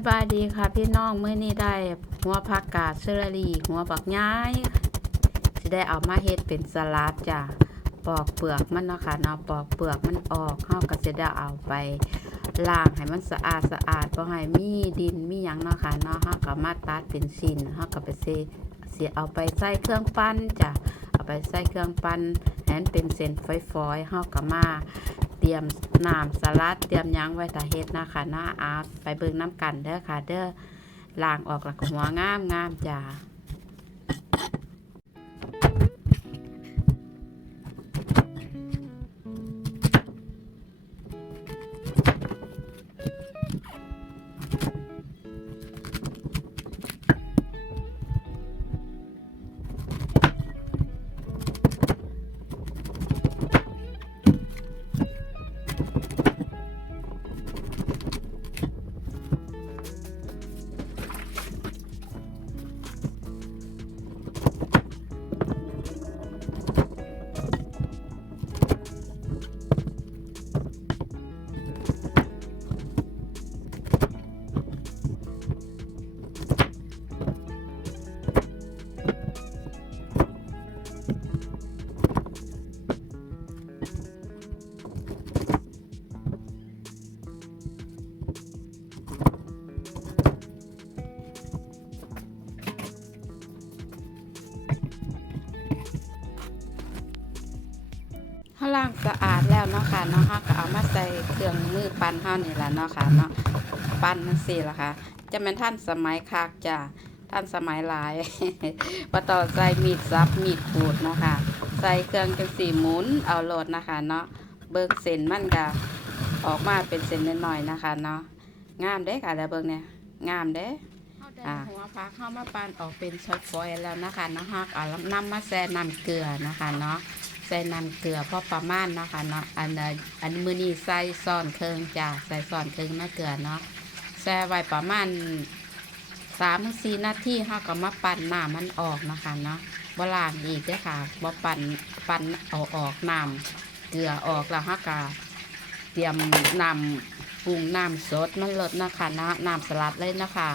สบายดีค่ะพี่น้องเมื่อนี้ได้หัวผักกาดเซอร์รี่หัวบักย้ายสิได้เอามาเฮ็ดเป็นสลัดจ้ะปอกเปลือกมันเนาะค่ะเนาะปอกเปลือกมันออกเฮาก็สิได้เอาไปล้างให้มันสะอาดสะอาดบ่ให้มีดินมีหยังเนาะค่ะเนาะเฮาก็มาตัดเป็นชิ้นเฮาก็ไปเซสิเอาไปใส่เครื่องปั้นจ้ะเอาไปใส่เครื่องปั้นให้มันเป็นเส้นฝอยๆเฮาก็มา รียมน้ำสลัดเตรียมยังไว้ตาเฮ็ดนะคะหน้าอาร์ตไปเบิ่งน้ำกันเด้อค่ะ เด้อล่างออกหลักหัวงามงามจ้าาล้างสะอาดแล้วเนาะค่ะเนาะเฮาก็เอามาใส่เครื่องมือปั้นเฮานี่ล่ะเนาะค่ะเนาะปั้นจังซี่ล่ะค่ะ จะแม่นท่านสมัยคักจ้ะท่านสมัยหลายบ่ต้องใส่มีดซับมีดขูดเนาะค่ะ ใส่เครื่องจังซี่หมุนเอาโลดนะคะเนาะเบิ่งเส้นมันก็ออกมาเป็นเส้นน้อยๆนะคะเนาะงามเด้ค่ะแล้วเบิ่งเนี่ยงามเด้อ่าหัวพักเข้ามาปั้นออกเป็นช็อตฟอยล์แล้วนะคะเนาะฮักเอาน้ำมาแซ่น้ำเกลือนะคะเนาะ ใส่น้ำเกลือพอประมาณเนาะค่ะเนาะอันอันมือนี้ใส่ซ่อนเคิงจ้ะใส่ซ่อนเคิงน้ำเกลือเนาะแซ่ไว้ประมาณสามสี่นาทีเฮาก็มาปั่นน้ำมันออกเนาะคะเนาะบล้างอีกด้อค่ะบ่ปั่นปั่นเอาออกน้ำเกลือออกแล้วเฮาก็เตรียมน้ำปรุงน้ำสดมันเลิศนะคะนะน้ำสลัดเลยนะคะ